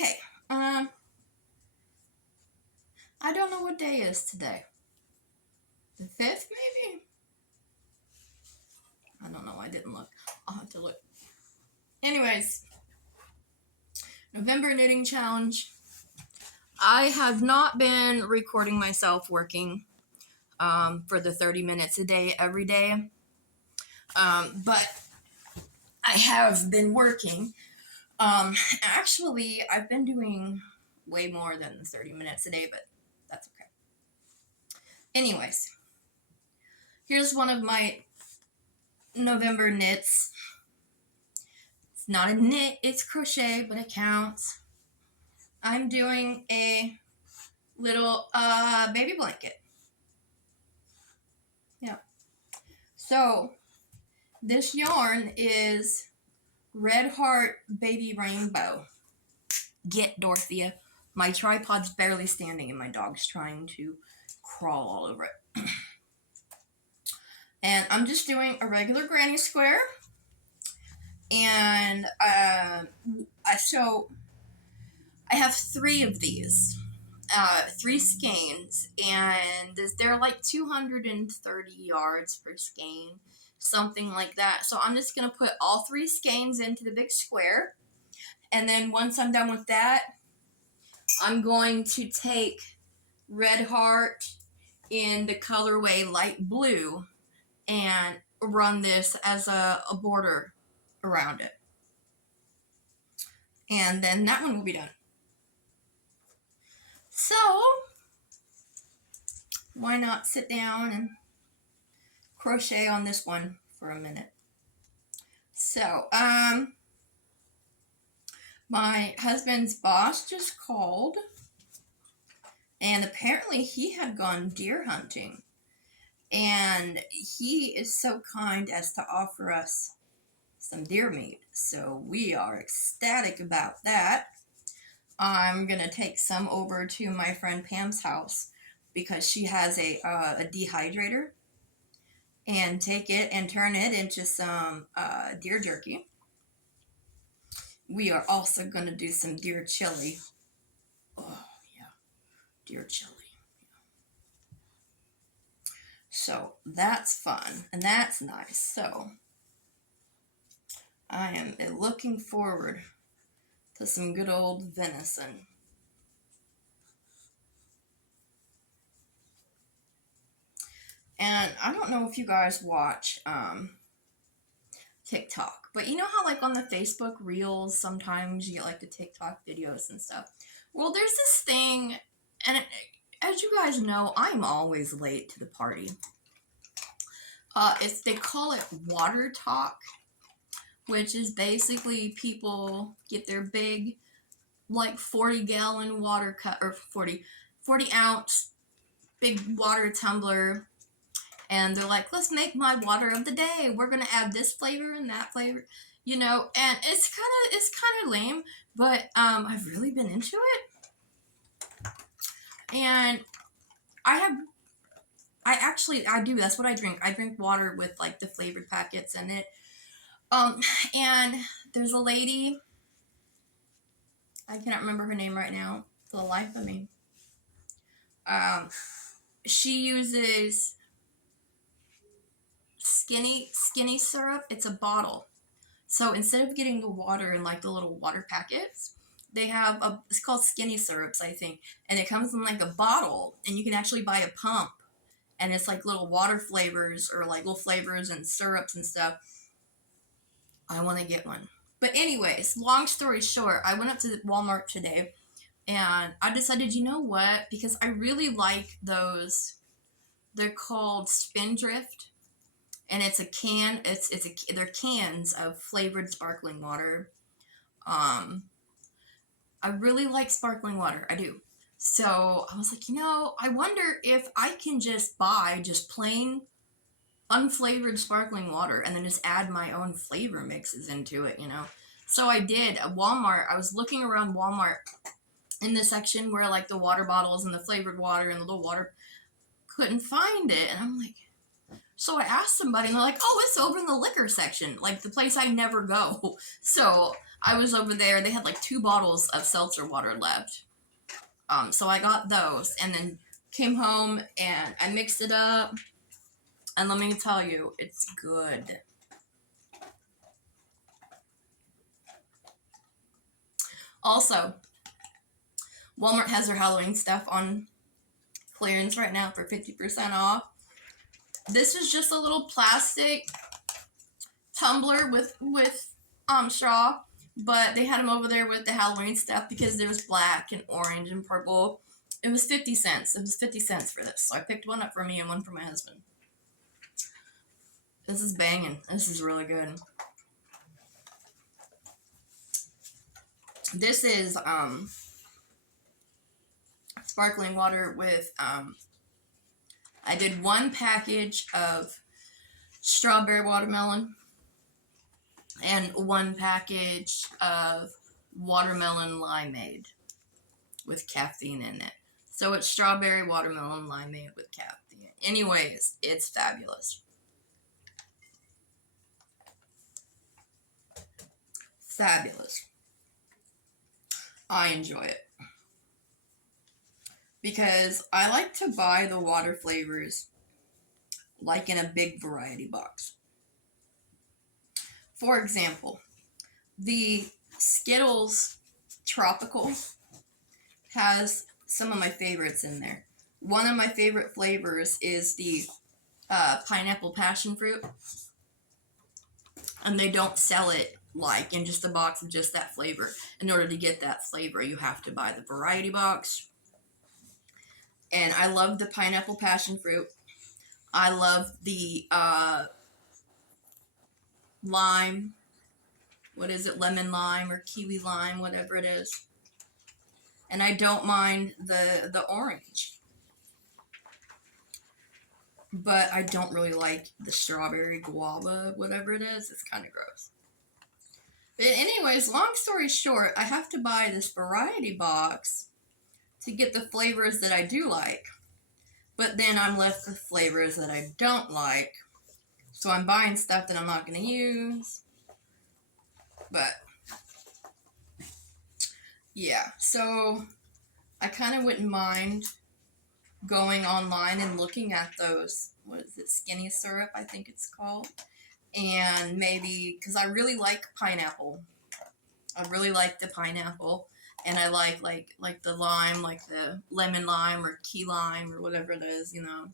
Okay. I don't know what day is today. The 5th, maybe? I don't know. I didn't look. I'll have to look. Anyways, November Knitting Challenge. I have not been recording myself working for the 30 minutes a day every day. But I have been working. Actually, I've been doing way more than 30 minutes a day, but that's okay. Anyways, here's one of my November knits. It's not a knit, it's crochet, but it counts. I'm doing a little baby blanket. Yeah. So this yarn is Red Heart Baby Rainbow. Get Dorothea. My tripod's barely standing and my dog's trying to crawl all over it. And I'm just doing a regular granny square. And so I have 3 of these. 3 skeins, and they're like 230 yards per skein, something like that. So I'm just going to put all 3 skeins into the big square, and then once I'm done with that, I'm going to take Red Heart in the colorway light blue and run this as a border around it. And then that one will be done. So, why not sit down and crochet on this one for a minute? So, my husband's boss just called, and apparently he had gone deer hunting, and he is so kind as to offer us some deer meat, so we are ecstatic about that. I'm gonna take some over to my friend Pam's house because she has a dehydrator, and take it and turn it into some deer jerky. We are also going to do some deer chili. Oh, yeah. Deer chili. So that's fun. And that's nice. So I am looking forward to some good old venison. And I don't know if you guys watch TikTok, but you know how like on the Facebook Reels, sometimes you get like the TikTok videos and stuff. Well, there's this thing, and as you guys know, I'm always late to the party. They call it Water Talk, which is basically people get their big, like 40-gallon water cup, or 40 ounce big water tumbler, and they're like, let's make my water of the day. We're gonna add this flavor and that flavor, you know, and it's kind of lame, but I've really been into it, and I do. That's what I drink. I drink water with like the flavored packets in it. And there's a lady, I cannot remember her name right now for the life of me. She uses skinny syrup. It's a bottle. So instead of getting the water in like the little water packets, they have it's called skinny syrups, I think. And it comes in like a bottle, and you can actually buy a pump. And it's like little water flavors, or like little flavors and syrups and stuff. I want to get one. But anyways, long story short, I went up to Walmart today, and I decided, you know what? Because I really like those. They're called Spindrift, and it's a can. They're cans of flavored sparkling water. I really like sparkling water. I do. So I was like, I wonder if I can just buy just plain unflavored sparkling water and then just add my own flavor mixes into it, So I did. At Walmart, I was looking around Walmart in the section where like the water bottles and the flavored water and the little water, couldn't find it. And I'm like, so I asked somebody, and they're like, oh, it's over in the liquor section, like the place I never go. So I was over there. They had like 2 bottles of seltzer water left. So I got those and then came home and I mixed it up. And let me tell you, it's good. Also, Walmart has their Halloween stuff on clearance right now for 50% off. This is just a little plastic tumbler with straw, but they had them over there with the Halloween stuff because there's black and orange and purple. It was 50 cents. It was 50 cents for this. So I picked one up for me and one for my husband. This is banging. This is really good. This is sparkling water with I did 1 package of strawberry watermelon and 1 package of watermelon limeade with caffeine in it. So it's strawberry watermelon limeade with caffeine. Anyways, it's fabulous. Fabulous. I enjoy it. Because I like to buy the water flavors like in a big variety box. For example, the Skittles Tropical has some of my favorites in there. One of my favorite flavors is the pineapple passion fruit. And they don't sell it like in just a box of just that flavor. In order to get that flavor, you have to buy the variety box. And I love the pineapple passion fruit. I love the lime. What is it? Lemon lime or kiwi lime, whatever it is. And I don't mind the orange. But I don't really like the strawberry guava, whatever it is. It's kind of gross. But anyways, long story short, I have to buy this variety box to get the flavors that I do like. But then I'm left with flavors that I don't like. So I'm buying stuff that I'm not going to use. But yeah, so I kind of wouldn't mind going online and looking at those, what is it, skinny syrup, I think it's called. And maybe, because I really like pineapple. I really like the pineapple. And I like the lime, like the lemon lime or key lime or whatever it is, you know.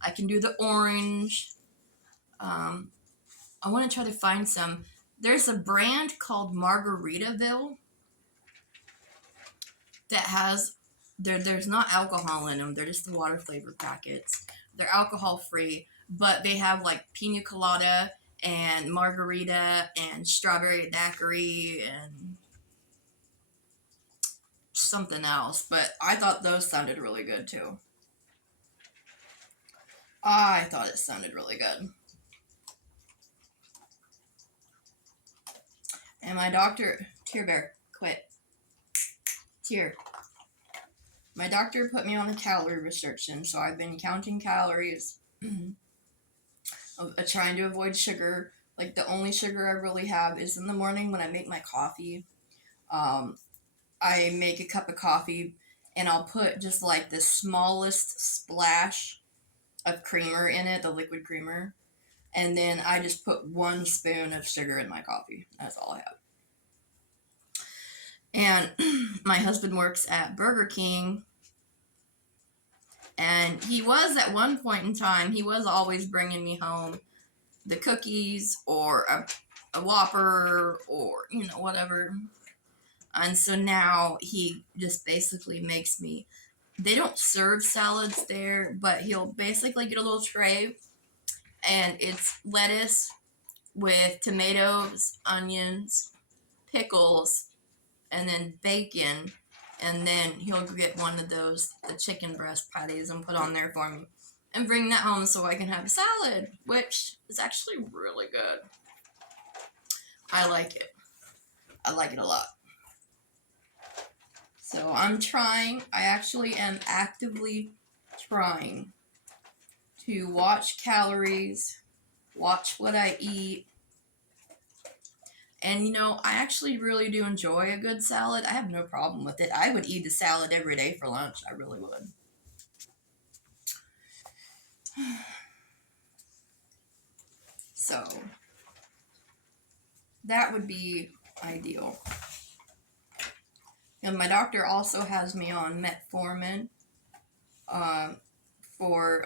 I can do the orange. I want to try to find some. There's a brand called Margaritaville that has, there's not alcohol in them. They're just the water flavor packets. They're alcohol free, but they have like pina colada and margarita and strawberry daiquiri and something else. But I thought those sounded really good too. I thought it sounded really good. And my doctor, Tear Bear, quit. Tear. My doctor put me on a calorie restriction, so I've been counting calories, trying to avoid sugar. Like the only sugar I really have is in the morning when I make my coffee. I make a cup of coffee and I'll put just like the smallest splash of creamer in it, the liquid creamer. And then I just put 1 spoon of sugar in my coffee. That's all I have. And my husband works at Burger King. And he was, at one point in time, he was always bringing me home the cookies or a Whopper or, you know, whatever. And so now he just basically makes me, they don't serve salads there, but he'll basically get a little tray and it's lettuce with tomatoes, onions, pickles, and then bacon. And then he'll get one of those, the chicken breast patties, and put on there for me. And bring that home so I can have a salad, which is actually really good. I like it. I like it a lot. So I'm trying, I actually am actively trying to watch calories, watch what I eat, And you know, I actually really do enjoy a good salad. I have no problem with it. I would eat a salad every day for lunch. I really would. So that would be ideal. And my doctor also has me on metformin uh, for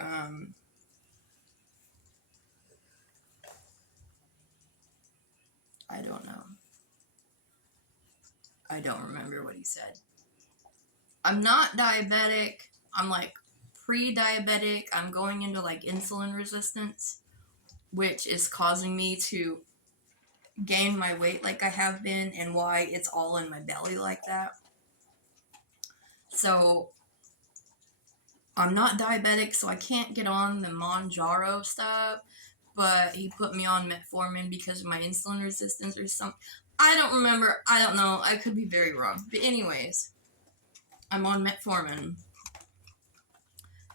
I don't know. I don't remember what he said. I'm not diabetic. I'm like pre-diabetic. I'm going into like insulin resistance, which is causing me to gain my weight like I have been, and why it's all in my belly like that. So I'm not diabetic, so I can't get on the Mounjaro stuff. But he put me on metformin because of my insulin resistance or something. I don't remember. I don't know. I could be very wrong. But anyways, I'm on metformin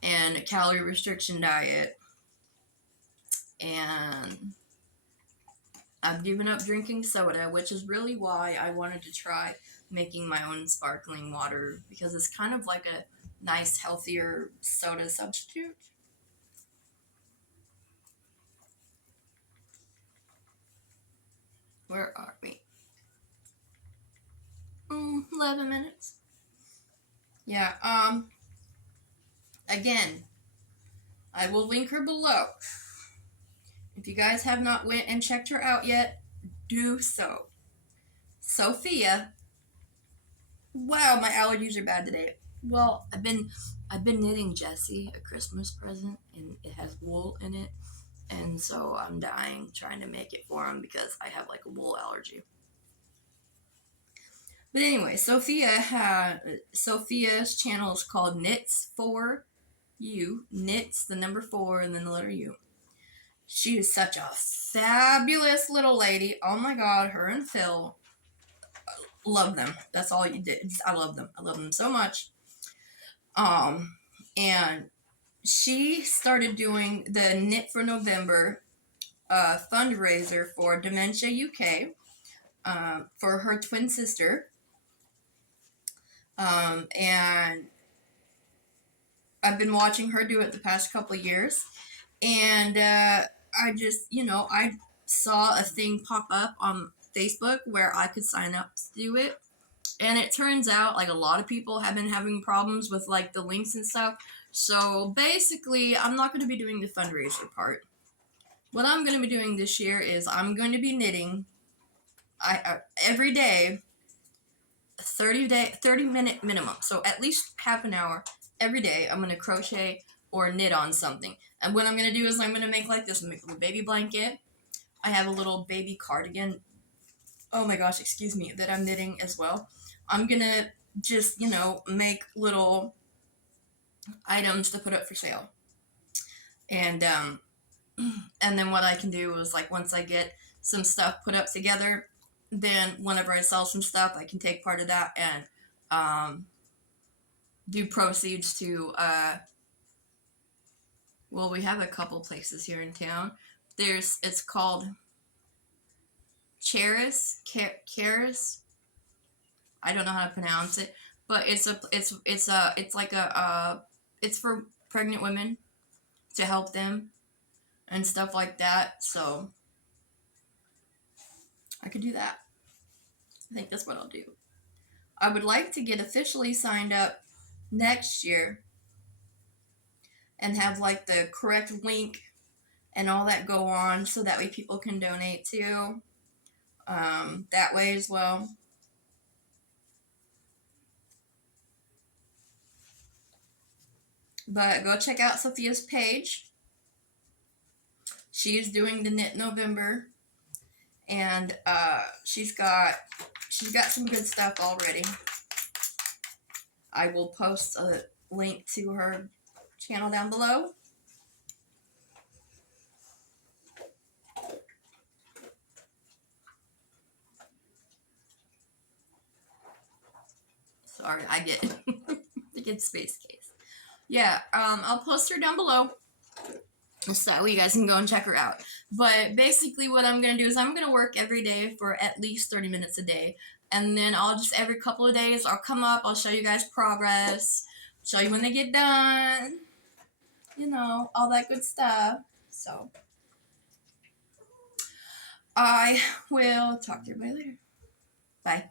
and a calorie restriction diet, and I've given up drinking soda, which is really why I wanted to try making my own sparkling water, because it's kind of like a nice, healthier soda substitute. Where are we? 11 minutes. Yeah, again, I will link her below. If you guys have not went and checked her out yet, do so. Sophia. Wow, my allergies are bad today. Well, I've been knitting Jesse a Christmas present, and it has wool in it, and so I'm dying trying to make it for him because I have like a wool allergy. But anyway, Sophia's channel is called Knits for You. Knits, the number 4, and then the letter U. She is such a fabulous little lady. Oh my god, her and Phil. Love them. That's all you did. I love them. I love them so much. And she started doing the Knit for November fundraiser for Dementia UK for her twin sister. And I've been watching her do it the past couple of years. And I just, I saw a thing pop up on Facebook where I could sign up to do it. And it turns out like a lot of people have been having problems with like the links and stuff. So basically, I'm not going to be doing the fundraiser part. What I'm going to be doing this year is I'm going to be knitting every day, 30-minute minimum. So at least half an hour every day, I'm going to crochet or knit on something. And what I'm going to do is I'm going to make like this baby blanket. I have a little baby cardigan. Oh my gosh, excuse me, that I'm knitting as well. I'm going to just, make little items to put up for sale. And then what I can do is like once I get some stuff put up together, then whenever I sell some stuff, I can take part of that and do proceeds to well, we have a couple places here in town. It's called Charis. I don't know how to pronounce it, but it's for pregnant women to help them and stuff like that. So I could do that. I think that's what I'll do. I would like to get officially signed up next year and have like the correct link and all that go on so that way people can donate too. That way as well. But go check out Sophia's page. She is doing the Knit November, and she's got some good stuff already. I will post a link to her channel down below. Sorry, I get the good space case. Yeah, I'll post her down below. So you guys can go and check her out. But basically what I'm going to do is I'm going to work every day for at least 30 minutes a day. And then I'll just every couple of days I'll come up, I'll show you guys progress, show you when they get done, all that good stuff. So I will talk to everybody later. Bye.